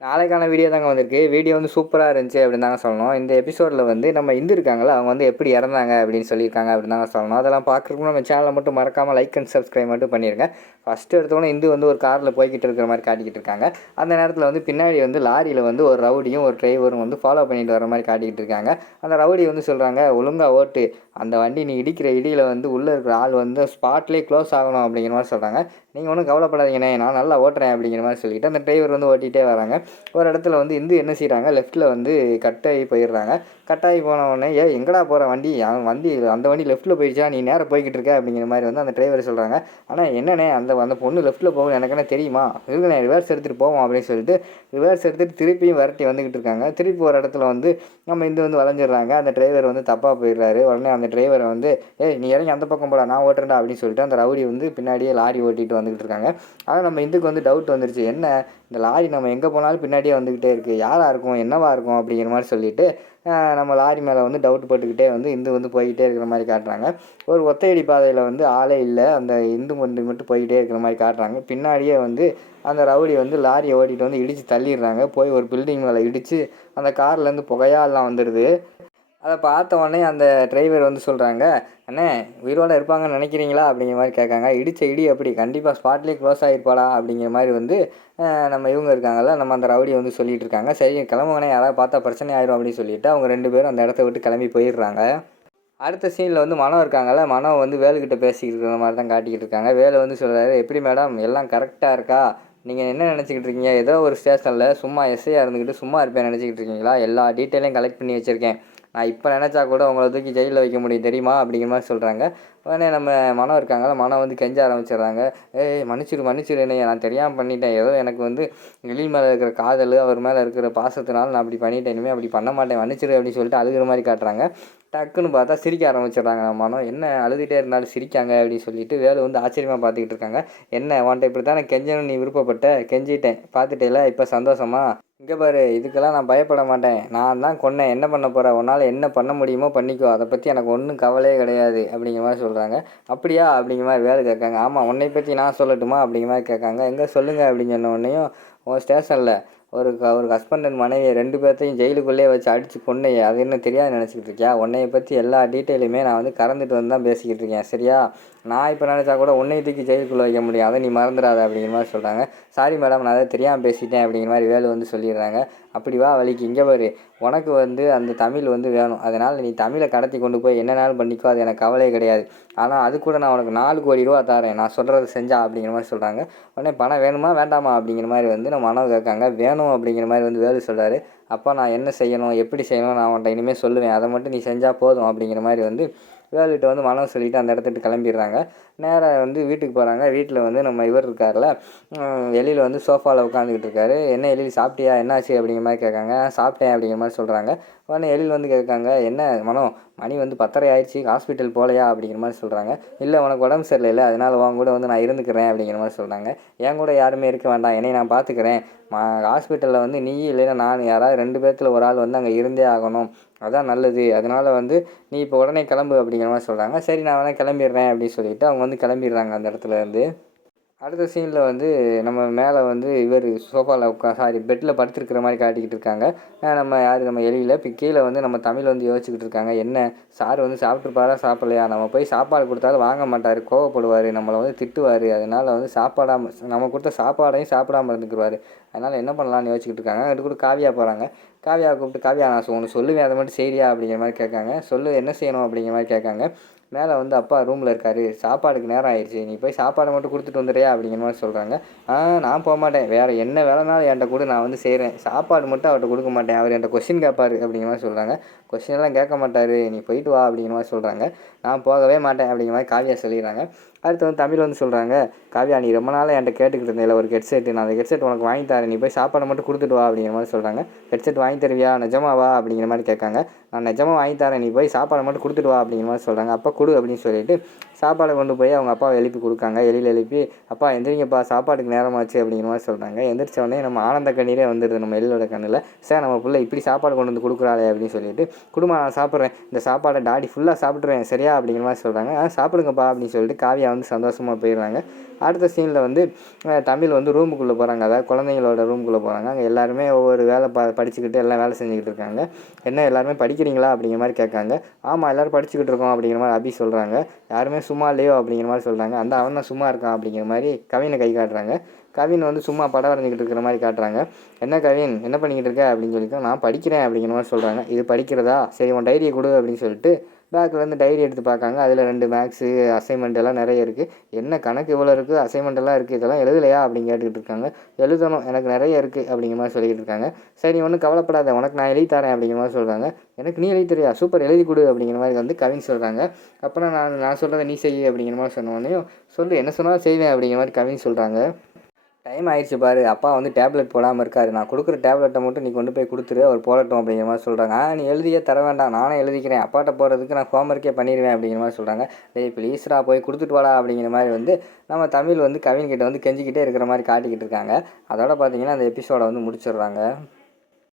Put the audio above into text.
நாளைக்கான வீடியோ தாங்க வந்திருக்கு. வீடியோ வந்து சூப்பரா இருந்துச்சு அப்படின்னு தாங்க சொல்லணும். இந்த எபிசோடில வந்து நம்ம இந்து இருக்காங்கல்ல, அவங்க வந்து எப்படி இறந்தாங்க அப்படின்னு சொல்லியிருக்காங்க அப்படின்னு தாங்க சொல்லணும். அதெல்லாம் பார்க்குறதுக்கு நம்ம சேனலை மட்டும் மறக்காம லைக் அண்ட் சப்ஸ்கிரைப் மட்டும் பண்ணிருங்க. ஃபர்ஸ்ட் எடுத்தோன்னே இந்து வந்து ஒரு காரில் போய்கிட்டு இருக்கிற மாதிரி காட்டிக்கிட்டு இருக்காங்க. அந்த நேரத்தில் வந்து பின்னாடி வந்து லாரியில் வந்து ஒரு ரவுடியும் ஒரு டிரைவரும் வந்து ஃபாலோ பண்ணிட்டு வர மாதிரி காட்டிக்கிட்டு இருக்காங்க. அந்த ரவுடி வந்து சொல்கிறாங்க, ஒழுங்கா ஓட்டு, அந்த வண்டி நீ இடிக்கிற இடியில் வந்து உள்ளே இருக்கிற ஆள் வந்து ஸ்பாட்லேயே க்ளோஸ் ஆகணும் அப்படிங்கிற மாதிரி சொல்கிறாங்க. நீங்கள் ஒன்றும் கவலைப்படாதீங்கண்ணே, நான் நல்லா ஓட்டுறேன் அப்படிங்கிற மாதிரி சொல்லிட்டு அந்த டிரைவர் வந்து ஓட்டிகிட்டே வராங்க. ஒரு இடத்துல வந்து இந்து என்ன செய்கிறாங்க, லெஃப்ட்டில் வந்து கட்டாகி போயிடுறாங்க. கட்டாகி போன உடனே எங்கடா போகிற வண்டி, அவன் வண்டி அந்த வண்டி லெஃப்ட்டில் போயிடுச்சா, நீ நேராக போய்கிட்டு இருக்க அப்படிங்கிற மாதிரி வந்து அந்த டிரைவர் சொல்கிறாங்க. ஆனால் என்னண்ணே, அந்த அந்த பொண்ணு லெஃப்ட்டில் போகும் எனக்கு என்ன தெரியுமா, இருக்குண்ணே ரிவர்ஸ் எடுத்துகிட்டு போவோம் அப்படின்னு சொல்லிட்டு ரிவர்ஸ் எடுத்துகிட்டு திருப்பியும் விரட்டி வந்துக்கிட்டு இருக்காங்க. திருப்பி ஒரு இடத்துல வந்து நம்ம இந்து வந்து வளைஞ்சிடுறாங்க. அந்த டிரைவர் வந்து தப்பாக போயிடுறாரு. உடனே அந்த டிரைவரை வந்து நீ இறங்கி அந்த பக்கம் போடா, நான் ஓட்டுறேன்டா அப்படின்னு சொல்லிட்டு அந்த ரவுடி வந்து பின்னாடியே லாரி ஓட்டிகிட்டு வந்துக்கிட்டு இருக்காங்க. ஆனால் நம்ம இந்துக்கு வந்து டவுட் வந்துருச்சு, என்ன இந்த லாரி நம்ம எங்கே போனாலும் பின்னாடியே வந்துக்கிட்டே இருக்குது, யாராக இருக்கும் என்னவா இருக்கும் அப்படிங்கிற மாதிரி சொல்லிட்டு நம்ம லாரி மேலே வந்து டவுட் போட்டுக்கிட்டே வந்து இந்து வந்து போய்கிட்டே இருக்கிற மாதிரி காட்டுறாங்க. ஒரு ஒத்தையடி பாதையில் வந்து ஆளே இல்லை, அந்த இந்து மட்டும் போய்கிட்டே இருக்கிற மாதிரி காட்டுறாங்க. பின்னாடியே வந்து அந்த ரவுடி வந்து லாரியை ஓட்டிகிட்டு வந்து இடித்து தள்ளிடுறாங்க. போய் ஒரு பில்டிங் மேலே இடித்து அந்த கார்லேருந்து புகையாலாம் வந்துடுது. அதை பார்த்த உடனே அந்த டிரைவர் வந்து சொல்கிறாங்க, அண்ணே உயிரோடு இருப்பாங்கன்னு நினைக்கிறீங்களா அப்படிங்கிற மாதிரி கேட்காங்க. இடித்த இடி அப்படி கண்டிப்பாக ஸ்பாட்லேயே க்ளோஸ் ஆகிருப்பாடா அப்படிங்கிற மாதிரி வந்து நம்ம இவங்க இருக்காங்கல்ல, நம்ம அந்த ரவுடி வந்து சொல்லிட்டு இருக்காங்க. சரி கிளம்புங்கண்ணே, யாராவது பார்த்தா பிரச்சனை ஆயிரும் அப்படின்னு சொல்லிட்டு அவங்க 2 பேரும் அந்த இடத்த விட்டு கிளம்பி போயிடுறாங்க. அடுத்த சீனில் வந்து மனோ இருக்காங்கல்ல, மனோ வந்து வேலுக்கிட்ட பேசிக்கிட்டு இருக்கிற மாதிரி தான் காட்டிக்கிட்டு இருக்காங்க. வேலு வந்து சொல்கிறாரு, எப்படி மேடம் எல்லாம் கரெக்டாக இருக்கா, நீங்கள் என்ன நினச்சிக்கிட்டு இருக்கீங்க, ஏதோ ஒரு ஸ்டேஷனில் சும்மா எஸ்ஐயாக இருந்துக்கிட்டு சும்மா இருப்பேன் நினச்சிக்கிட்டு இருக்கீங்களா, எல்லா டீட்டெயிலையும் கலெக்ட் பண்ணி வச்சுருக்கேன், நான் இப்போ நினச்சா கூட உங்களை தூக்கி ஜெயிலில் வைக்க முடியும் தெரியுமா அப்படிங்கிற மாதிரி சொல்கிறாங்க. உடனே நம்ம மனம் இருக்காங்களா, மனம் வந்து கெஞ்ச ஆரம்பிச்சிடுறாங்க. மன்னிச்சிரு என்னைய, நான் தெரியாமல் பண்ணிட்டேன், ஏதோ எனக்கு வந்து எழில் மேலே இருக்கிற காதல், அவர் மேலே இருக்கிற பாசத்தினால நான் அப்படி பண்ணிட்டேன், இனிமேல் அப்படி பண்ண மாட்டேன், மன்னிச்சிரு அப்படின்னு சொல்லிட்டு அழுகிற மாதிரி காட்டுறாங்க. டக்குன்னு பார்த்தா சிரிக்க ஆரம்பிச்சிடுறாங்க. நம்ம மனம் என்ன அழுதுகிட்டே இருந்தாலும் சிரிக்காங்க அப்படின்னு சொல்லிட்டு வேலு வந்து ஆச்சரியமாக பார்த்துக்கிட்டு இருக்காங்க. என்ன உன்ட்ட இப்படி தானே கெஞ்சணும்னு நீ விருப்பப்பட்ட, கெஞ்சிட்டேன் பார்த்துட்டேல, இப்போ சந்தோஷமா, இங்கே பாரு இதுக்கெல்லாம் நான் பயப்பட மாட்டேன், நான் தான் கொன்னேன், என்ன பண்ண போகிற, உன்னால் என்ன பண்ண முடியுமோ பண்ணிக்கோ, அதை பற்றி எனக்கு ஒன்றும் கவலையே கிடையாது அப்படிங்கிற மாதிரி சொல்கிறாங்க. அப்படியா அப்படிங்கிற மாதிரி வேலை கேட்காங்க. ஆமாம் உன்னை பற்றி நான் சொல்லட்டுமா அப்படிங்கிற மாதிரி கேட்காங்க. எங்கே சொல்லுங்கள் அப்படின்னு சொன்ன உடனேயும், உன் ஸ்டேஷனில் ஒரு ஹஸ்பண்ட் அண்ட் மனைவியை 2 பேர்த்தையும் ஜெயிலுக்குள்ளேயே வச்சு அடித்து கொன்னையே, அது என்ன தெரியாது நினச்சிக்கிட்டு இருக்கியா, உன்னைய பற்றி எல்லா டீட்டெயிலுமே நான் வந்து கறந்துட்டு வந்து தான் பேசிக்கிட்டு இருக்கேன் சரியா, நான் இப்போ நினச்சா கூட உன்னைய தூக்கி ஜெயிலுக்குள்ளே வைக்க முடியும், அதை நீ மறந்துடாத அப்படிங்கிற மாதிரி சொல்கிறாங்க. சாரி மேடம், நான் அதை தெரியாமல் பேசிட்டேன் அப்படிங்கிற மாதிரி வேலு வந்து சொல்லிடுறாங்க. அப்படி வா வலிக்கு, இங்கே பாரு, உனக்கு வந்து அந்த தமிழ் வந்து வேணும், அதனால் நீ தமிழை கடத்தி கொண்டு போய் என்னனாலும் பண்ணிக்கோ, அது எனக்கு கவலையே கிடையாது, ஆனால் அது கூட நான் உனக்கு 4 கோடி ரூபா தரேன், நான் சொல்கிறத செஞ்சா அப்படிங்கிற மாதிரி சொல்கிறாங்க. உடனே பணம் வேணுமா வேண்டாமா அப்படிங்கிற மாதிரி வந்து நம்ம மனோ கேட்காங்க. வேணும் அப்படிங்கிற மாதிரி வந்து வேலு சொல்கிறாரு. அப்போ நான் என்ன செய்யணும் எப்படி செய்யணும் நான் உன்ட்ட இனிமேல் சொல்லுவேன், அதை மட்டும் நீ செஞ்சால் போதும் அப்படிங்கிற மாதிரி வந்து வேலுகிட்ட வந்து மனம் சொல்லிவிட்டு அந்த இடத்துட்டு கிளம்பிடுறாங்க. நேராக வந்து வீட்டுக்கு போகிறாங்க. வீட்டில் வந்து நம்ம இவர் இருக்கார்ல, எழில் வந்து சோஃபாவில் உட்காந்துக்கிட்டு இருக்காரு. என்ன எழில் சாப்பிட்டியா, என்னாச்சு அப்படிங்கிற மாதிரி கேட்காங்க. சாப்பிட்டேன் அப்படிங்கிற மாதிரி சொல்கிறாங்க. உடனே எழில் வந்து கேட்காங்க, என்ன மனோ மணி வந்து 10:30 ஆயிடுச்சு, ஹாஸ்பிட்டல் போகலையா அப்படிங்கிற மாதிரி சொல்கிறாங்க. இல்லை உனக்கு உடம்பு சரியில்லை, அதனால் உன் கூட வந்து நான் இருந்துக்கிறேன் அப்படிங்கிற மாதிரி சொல்கிறாங்க. என் கூட யாருமே இருக்க வேண்டாம், என்னை நான் பார்த்துக்கிறேன், ஹாஸ்பிட்டலில் வந்து நீ இல்லைன்னா நான், யாராவது 2 பேர்த்தில் ஒரு ஆள் வந்து அங்கே இருந்தே ஆகணும், அதான் நல்லது, அதனால் வந்து நீ இப்போ உடனே கிளம்பு அப்படிங்கிற மாதிரி சொல்கிறாங்க. சரி நான் வேணால் கிளம்பிடுறேன் அப்படின்னு சொல்லிவிட்டு அவங்க வந்து கிளம்பிடுறாங்க அந்த இடத்துல இருந்து. அடுத்த சீனில் வந்து நம்ம மேலே வந்து இவர் சோஃபாவில் பெட்டில் படுத்துருக்கிற மாதிரி காட்டிக்கிட்டு இருக்காங்க. நம்ம யார், நம்ம எலியில் இப்போ கீழே வந்து நம்ம தமிழ் வந்து யோசிச்சுக்கிட்டு இருக்காங்க. என்ன சார் வந்து சாப்பிட்ருப்பாரா சாப்பிட்லையா, நம்ம போய் சாப்பாடு கொடுத்தாலும் வாங்க மாட்டார், கோவப்படுவார், நம்மளை வந்து திட்டுவார், அதனால் வந்து நம்ம கொடுத்த சாப்பாடையும் சாப்பிடாமல் இருந்துக்குருவார், அதனால் என்ன பண்ணலான்னு யோசிச்சுக்கிட்டு இருக்காங்க. அது கூட காவியா போகிறாங்க. காவியாவை கூப்பிட்டு, காவியா நான் ஒன்று சொல்லுவேன் அதை மட்டும் செய்றியா அப்படிங்கிற மாதிரி கேட்காங்க. சொல்லு என்ன செய்யணும் அப்படிங்கிற மாதிரி கேட்காங்க. மேலே வந்து அப்பா ரூமில் இருக்கார், சாப்பாடுக்கு நேரம் ஆயிடுச்சு, நீ போய் சாப்பாடை மட்டும் கொடுத்துட்டு வந்துடுறியா அப்படிங்கிற மாதிரி சொல்கிறாங்க. நான் போக மாட்டேன், வேறு என்ன வேலைனாலும் என்கிட்ட கூட நான் வந்து செய்கிறேன், சாப்பாடு மட்டும் அவர்கிட்ட கொடுக்க மாட்டேன், அவர் என்கிட்ட கொஸ்டின் கேட்பார் அப்படிங்கிற மாதிரி சொல்கிறாங்க. கொஸ்டின்லாம் கேட்க மாட்டார், நீ போயிட்டு வா அப்படிங்கிற மாதிரி சொல்கிறாங்க. நான் போகவே மாட்டேன் அப்படிங்கிற மாதிரி காவியா சொல்லிடுறாங்க. அடுத்து வந்து தமிழ் வந்து சொல்கிறாங்க, காவியா நீ ரொம்ப நாள் என்கிட்ட கேட்டுக்கிட்டு இருந்தேன் ஒரு ஹெட்செட்டு, நான் அந்த ஹெட்செட் உனக்கு வாங்கி தரேன், நீ போய் சாப்பாடை மட்டும் கொடுத்துட்டு வா அப்படிங்கிற மாதிரி சொல்கிறாங்க. ஹெட்செட் வாங்கி தருவியா, நிஜமாவா அப்படிங்கிற மாதிரி கேட்காங்க. நான் நிஜமாக வாங்கி தரேன், நீ போய் சாப்பாடை மட்டும் கொடுத்துட்டு வா அப்படிங்கிற மாதிரி சொல்கிறாங்க. அப்போ கொடு அப்படின்னு சொல்லிட்டு சாப்பாடை கொண்டு போய் அவங்க அப்பாவை எழுப்பி கொடுக்காங்க. எழில் எழுப்பி, அப்பா எந்திரிங்கப்பா சாப்பாட்டுக்கு நேரமாச்சு அப்படிங்கிற மாதிரி சொல்கிறாங்க. எந்திரிச்ச உடனே நம்ம ஆனந்த கண்ணீரே வந்துடுது நம்ம எழிலோட கண்ணில். சார் நம்ம பிள்ளை இப்படி சாப்பாடு கொண்டு வந்து கொடுக்குறாளே அப்படின்னு சொல்லிட்டு, குடும்பம் நான் சாப்பிட்றேன், இந்த சாப்பாடை டாடி ஃபுல்லாக சாப்பிட்ருவேன் சரியா அப்படிங்கிற மாதிரி சொல்கிறாங்க. சாப்பிடுங்கப்பா அப்படின்னு சொல்லிட்டு காவியா வந்து சந்தோஷமாக போயிடுறாங்க. அடுத்த சீனில் வந்து தமிழ் வந்து ரூமுக்குள்ளே போகிறாங்க. அதாவது குழந்தைங்களோட ரூமுக்குள்ளே போகிறாங்க. அங்கே எல்லாருமே ஒவ்வொரு வேலை படிச்சுக்கிட்டு எல்லாம் வேலை செஞ்சுக்கிட்டு இருக்காங்க. என்ன எல்லாருமே படிக்கிறீங்களா அப்படிங்கிற மாதிரி கேட்காங்க. ஆமாம் எல்லோரும் படிச்சுக்கிட்டு இருக்கோம் அப்படிங்கிற மாதிரி அபி சொல்கிறாங்க. யாருமே சும்மா இல்லையோ அப்படிங்கிற மாதிரி சொல்கிறாங்க. அவன் தான் சும்மா இருக்கான் அப்படிங்கிற மாதிரி கவினை கை காட்டுறாங்க. கவின் வந்து சும்மா படம் வரைஞ்சிக்கிட்டு இருக்கிற மாதிரி காட்டுறாங்க. என்ன கவின் என்ன பண்ணிக்கிட்டு இருக்க அப்படின்னு சொல்லிட்டு நான் படிக்கிறேன் அப்படிங்கிற மாதிரி சொல்கிறாங்க. இது படிக்கிறதா, சரி உன் டைரியை கொடு அப்படின்னு சொல்லிட்டு பேக்லேருந்து டைரி எடுத்து பார்க்காங்க. அதில் 2 மேக்ஸு அசைன்மெண்ட் எல்லாம் நிறைய இருக்குது. என்ன கணக்கு இவ்வளோ இருக்குது, அசைன்மெண்ட் எல்லாம் இருக்குது, இதெல்லாம் எழுதலையா அப்படின்னு கேட்டுக்கிட்டு இருக்காங்க. எழுதணும், எனக்கு நிறைய இருக்குது அப்படிங்கிற மாதிரி சொல்லிக்கிட்டு இருக்காங்க. சரி ஒன்றும் கவலைப்படாத, உனக்கு நான் எழுதி தரேன் அப்படிங்கிற மாதிரி சொல்கிறாங்க. எனக்கு நீ எழுதி தரியா, சூப்பர் எழுதி கொடு அப்படிங்கிற மாதிரி வந்து கவின் சொல்கிறாங்க. அப்புறம் நான் சொல்கிறத நீ செய் அப்படிங்கிற மாதிரி சொன்னோடனே சொல்லு என்ன சொன்னாலும் செய்வேன் அப்படிங்கிற மாதிரி கவின் சொல்கிறாங்க. டைம் ஆயிடுச்சு பாரு, அப்பா வந்து டேப்லெட் போடாமல் இருக்காரு, நான் கொடுக்குற டேப்லெட்டை மட்டும் நீ கொண்டு போய் கொடுத்துரு, அவர் போடட்டும் அப்படிங்கிற மாதிரி சொல்கிறாங்க. நீ எழுதியே தர வேண்டாம், நானே எழுதிக்கிறேன், அப்பாட்ட போகிறதுக்கு நான் ஹோம்ஒர்க்கே பண்ணிடுவேன் அப்படிங்கிற மாதிரி சொல்கிறாங்க. டேய் ப்ளீஸ்ரா போய் கொடுத்துட்டு வாடா அப்படிங்கிற மாதிரி வந்து நம்ம தமிழ் வந்து கவின்கிட்ட வந்து கெஞ்சிக்கிட்டே இருக்கிற மாதிரி காட்டிக்கிட்டு இருக்காங்க. அதோட பார்த்தீங்கன்னா அந்த எபிசோடை வந்து முடிச்சிடுறாங்க.